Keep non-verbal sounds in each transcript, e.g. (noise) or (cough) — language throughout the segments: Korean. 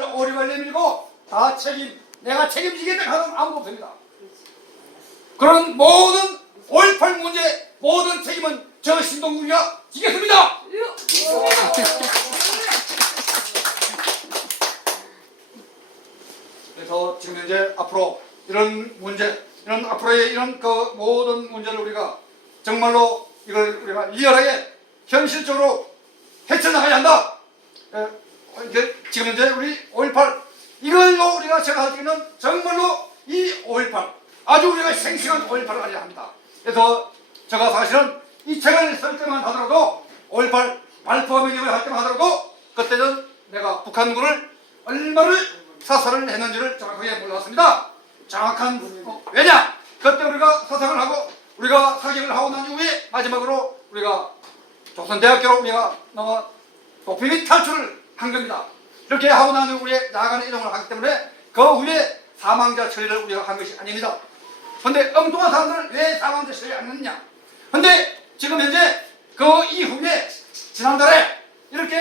다들 오리발 내밀고 다 책임 내가 책임지겠다 하는 아무도 없습니다. 그런 모든 5.18 문제 모든 책임은 저 신동국이가 지겠습니다. 그래서 지금 현재 앞으로 이런 문제, 이런 앞으로의 이런 그 모든 문제를 우리가 정말로 이걸 우리가 리얼하게 현실적으로 헤쳐나가야 한다. 에, 이게 지금 현재 우리 5.18 이걸로 우리가 생각할 때는 정말로 이 5.18 아주 우리가 생생한 5.18을 알아야 합니다. 그래서 제가 사실은 이 책을 쓸 때만 하더라도 5.18 발포 명령을 할 때만 하더라도 그때는 내가 북한군을 얼마를 사살을 했는지를 정확하게 몰랐습니다. 정확한 어, 왜냐? 그때 우리가 사상을 하고 우리가 사격을 하고 난 이후에 마지막으로 우리가 조선대학교로 우리가 나와 도피 및 탈출을 한 겁니다. 이렇게 하고 난 후에 야간 이동을 하기 때문에 그 후에 사망자 처리를 우리가 한 것이 아닙니다. 근데 엉뚱한 사람들은 왜 사망자 처리 안 했느냐? 근데 지금 현재 그 이후에 지난달에 이렇게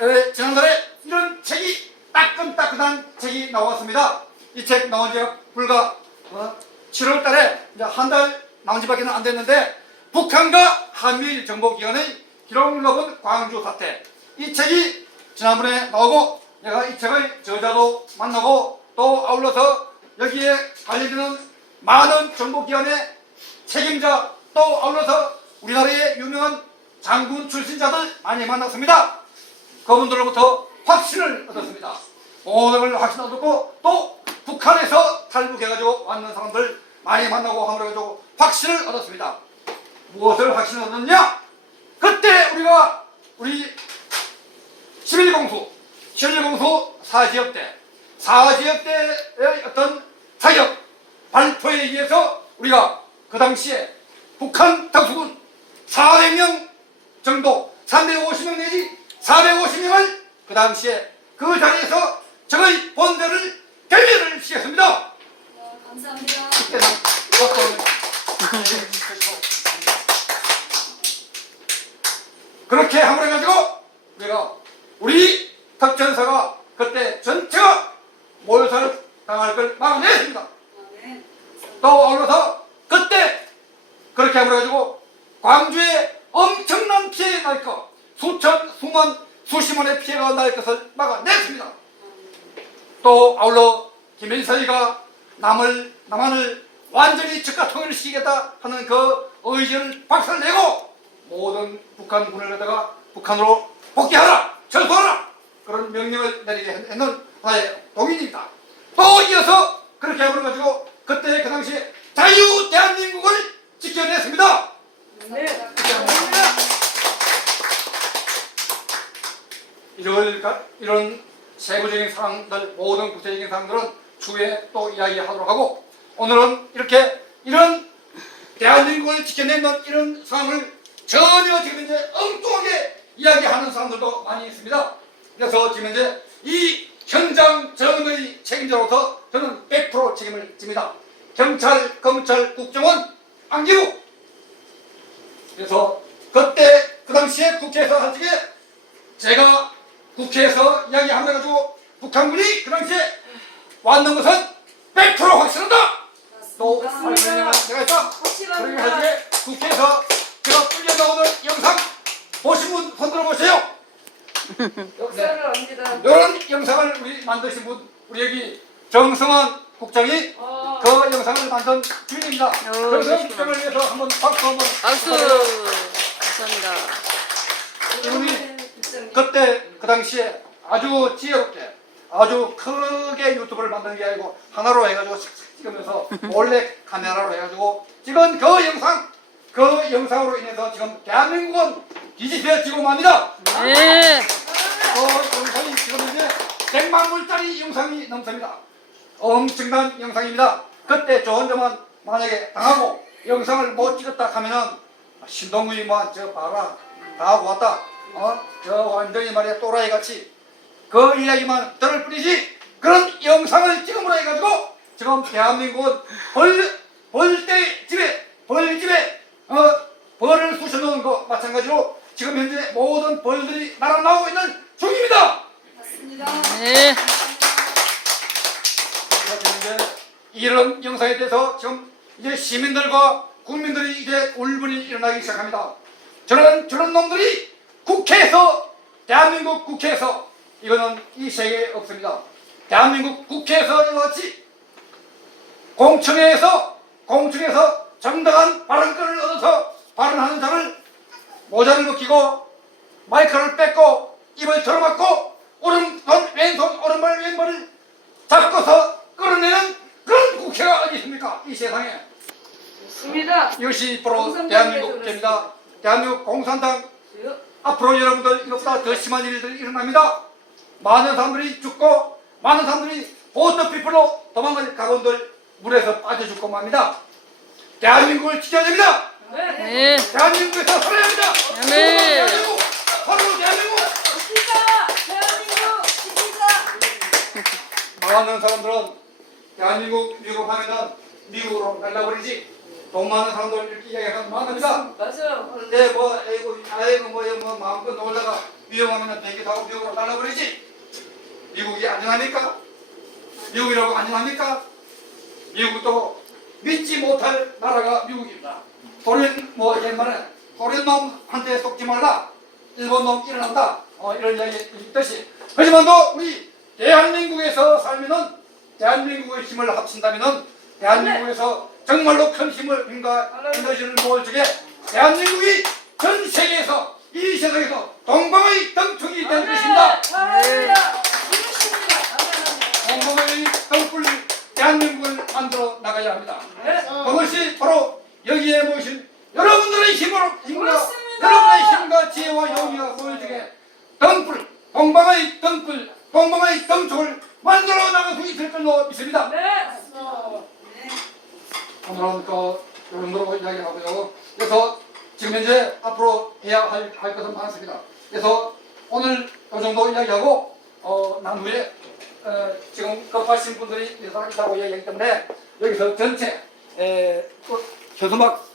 에, 지난달에 이런 책이 따끈따끈한 책이 나왔습니다. 이 책 나온 지가 불과 어, 7월 달에 이제 한 달 나온 지 밖에 안 됐는데 북한과 한미일 정보기관의 기록을 넣은 광주 사태 이 책이 지난번에 나오고 내가 이 책의 저자도 만나고 또 아울러서 여기에 관련되는 많은 정보기관의 책임자 또 아울러서 우리나라의 유명한 장군 출신자들 많이 만났습니다. 그분들로부터 확신을 얻었습니다. 모든 걸 확신 얻었고 또 북한에서 탈북해가지고 왔는 사람들 많이 만나고 함으로해가지고 확신을 얻었습니다. 무엇을 확신을 얻었냐? 그때 우리가 우리 11공수, 11공수 사지역 때, 사지역 때의 어떤 사격 발표에 의해서 우리가 그 당시에 북한 특수군 400명 정도, 350명 내지 450명을 그 당시에 그 자리에서 적의 본대를 결렬을 시켰습니다. 와, 감사합니다. (laughs) 그렇게 함으로 해가지고 우리가 우리 특전사가 그때 전체가 몰살 당할 걸 막아냈습니다. 아, 네. 또 어울러서 그때 그렇게 함으로 해가지고 광주에 엄청난 피해가 날 것, 수천, 수만, 수십만의 피해가 날 것을 막아냈습니다. 또 아울러 김일성이가 남을 남한을 완전히 즉각 통일시키겠다 하는 그 의지를 박살내고 모든 북한군을 갖다가 북한으로 복귀하라 철수하라 그런 명령을 내리게 했는 하나의 동인입니다. 또 이어서 그렇게 하고 가지고 그때 그 당시에 자유 대한민국을 지켜냈습니다. 네. 이럴 가- 이런 세부적인 사항들 모든 구체적인 사항들은 추후에 또 이야기하도록 하고 오늘은 이렇게 이런 대한민국을 지켜내는 이런 상황을 전혀 지금 이제 엉뚱하게 이야기하는 사람들도 많이 있습니다. 그래서 지금 이제 이 현장 정의 책임자로서 저는 100% 책임을 집니다. 경찰, 검찰, 국정원, 안기부. 그래서 그때 그 당시에 국회에서 사직에 제가 국회에서 이야기하면가지고 북한군이 그 당시에 왔는 것은 100% 확실하다. 또 내가 했다. 하지에 국회에서 제가 끌려 나오는 영상 보신 분 손들어 보세요. 역사를 압니다. 이런 영상을 우리 만드신 분 우리 여기 정성환 국장이 아, 그 영상을 만든 주인입니다. 정성환 그러시구나. 국장을 위해서 한번 박수 한번 박수 부탁드려요. 감사합니다. 이분이 국장님. 그때 그 당시에 아주 지혜롭게 아주 크게 유튜브를 만드는 게 아니고 하나로 해가지고 슥슥 찍으면서 (laughs) 몰래 카메라로 해가지고 찍은 그 영상 그 영상으로 인해서 지금 대한민국은 뒤집혀지고 맙니다. 네. 그 영상이 지금 이제 100만 불짜리 영상이 넘습니다. 엄청난 영상입니다. 그때 저 혼자만 만약에 당하고 영상을 못 찍었다 하면은 신동국이만 저 봐라 다 왔다. 어? 저 완전히 말이야 또라이 같이 그 이야기만 들을 뿐이지 그런 영상을 찍음으로 해가지고 지금 대한민국은 벌, 벌떼 집에 벌집에 어, 벌을 쑤셔놓은 거 마찬가지로 지금 현재 모든 벌들이 날아나오고 있는 중입니다. 고맙습니다. 네. 이런 영상에 대해서 지금 이제 시민들과 국민들이 이제 울분이 일어나기 시작합니다. 저런 저런 놈들이 국회에서 대한민국 국회에서 이거는 이 세계에 없습니다. 대한민국 국회에서 이와 같이 공청회에서 공청회에서 정당한 발언권을 얻어서 발언하는 자를 모자를 벗기고 마이크를 뺏고 입을 틀어막고 오른 손 왼손 오른발 왼발을 잡고서 끌어내는 그런 국회가 어디 있습니까 이 세상에 좋습니다. 이것이 공산당에서 대한민국. 국회입니다 대한민국 공산당. 앞으로 여러분들 이것보다 더 심한 일들이 일어납니다. 많은 사람들이 죽고 많은 사람들이 보트피플로 도망갈 각원들 물에서 빠져 죽고 맙니다. 대한민국을 지켜야 됩니다. 네. 네. 대한민국에서 살아야 합니다. 네. 대한민국, 바로 대한민국. 지키자. 대한민국 지키자. 많은 사람들은 대한민국 미국 하면은 미국으로 날라버리지. 돈 많은 사람들 이렇게 이야기하는 많습니다. 맞아요. 근데 뭐 아이고 아이고 뭐, 뭐 마음껏 놀다가 위험하면 비행기 타고 미국으로 날라버리지 미국이 안전합니까? 미국이라고 안전합니까? 미국도 믿지 못할 나라가 미국입니다 도련 뭐 옛말에 도련 놈한테 속지 말라 일본 놈 일어난다 어, 이런 이야기 있듯이 하지만도 우리 대한민국에서 살면은 대한민국의 힘을 합친다면은 대한민국에서 정말로 큰 힘을 에너지를 모을 적에 대한민국이 전 세계에서 이 세상에서 동방의 덩충이 될 것입니다. 감사합니다. 동방의 덩굴 대한민국을 만들어 나가야 합니다. 네. 그것이 바로 여기에 모신 여러분들의 힘으로 힘과. 여러분의 힘과 지혜와 모일 적에 덩굴 동방의 덩굴 동방의 덩굴을 만들어 나갈 수 있을 걸로 믿습니다. 네. 오늘은 그 정도로 이야기하고요. 그래서 지금 현재 앞으로 해야 할, 할 것은 많습니다. 그래서 오늘 이 정도 이야기하고 어, 난 후에 어, 지금 급하신 분들이 있다고 이야기하기 때문에 여기서 전체 에, 또 현수막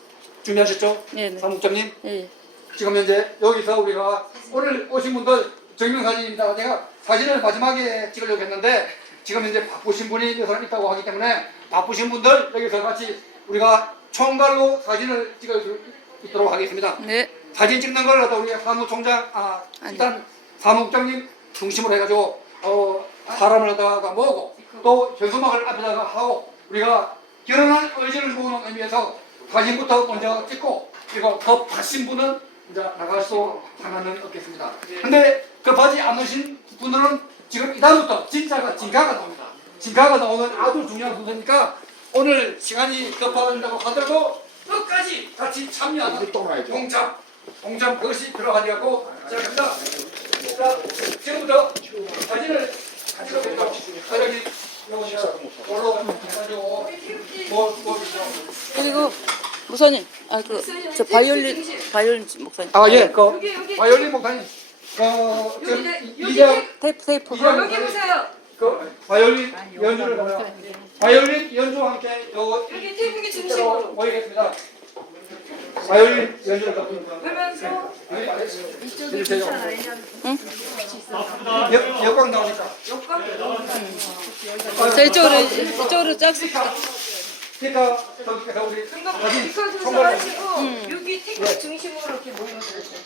준비하셨죠? 네, 네. 사무장님 예. 지금 현재 여기서 우리가 오늘 오신 분들 증명사진입니다. 제가 사진을 마지막에 찍으려고 했는데 지금 현재 바쁘신 분이 몇 사람 있다고 하기 때문에 바쁘신 분들 여기서 같이 우리가 총괄로 사진을 찍을 수 있도록 하겠습니다. 네. 사진 찍는 걸 갖다 우리 사무총장 아 일단 사무국장님 중심으로 해가지고 어 사람을 갖다가 모으고 또 현수막을 앞에다가 하고 우리가 결혼한 의지를 모으는 의미에서 사진부터 먼저 찍고 그리고 급하신 분은 이제 나갈 수 하나는 없겠습니다. 근데 급하지 않으신 분들은 지금 이다음부터 진짜가 진가가 나옵니다. 진가가 나오는 아주 중요한 순서니까 오늘 시간이 급하다고 하더라도 끝까지 같이 참여하는 동참 동참 그것이 들어가지고 시작합니다. 자, 지금부터 사진을 가지고 계세요. 사장님, 요걸로 해가지고 뭐, 뭐, 그리고 목사님, 아 그 저 바이올린 바이올린 목사님. 아, 예, 그, 여기 여기 바이올린 목사님. 어, 여기 네, 이- 여기 테이프 테이프. 이제- 여기 보세요. 그 바이올린 연주를 가요. 바이올린 연주와 함께 요 여기 테이프기 중심으로 모이겠습니다. 바이올린 연주를 갖습니다. 하면서 이주세요. 역, 역광 나오니까. 역광. 자 이쪽으로 이쪽으로 짝습시다. 그러니까 저기서 우리 생각 사진 비커주셔서 총괄 하시고 여기 테이프 중심으로 이렇게 모이면 되겠어요.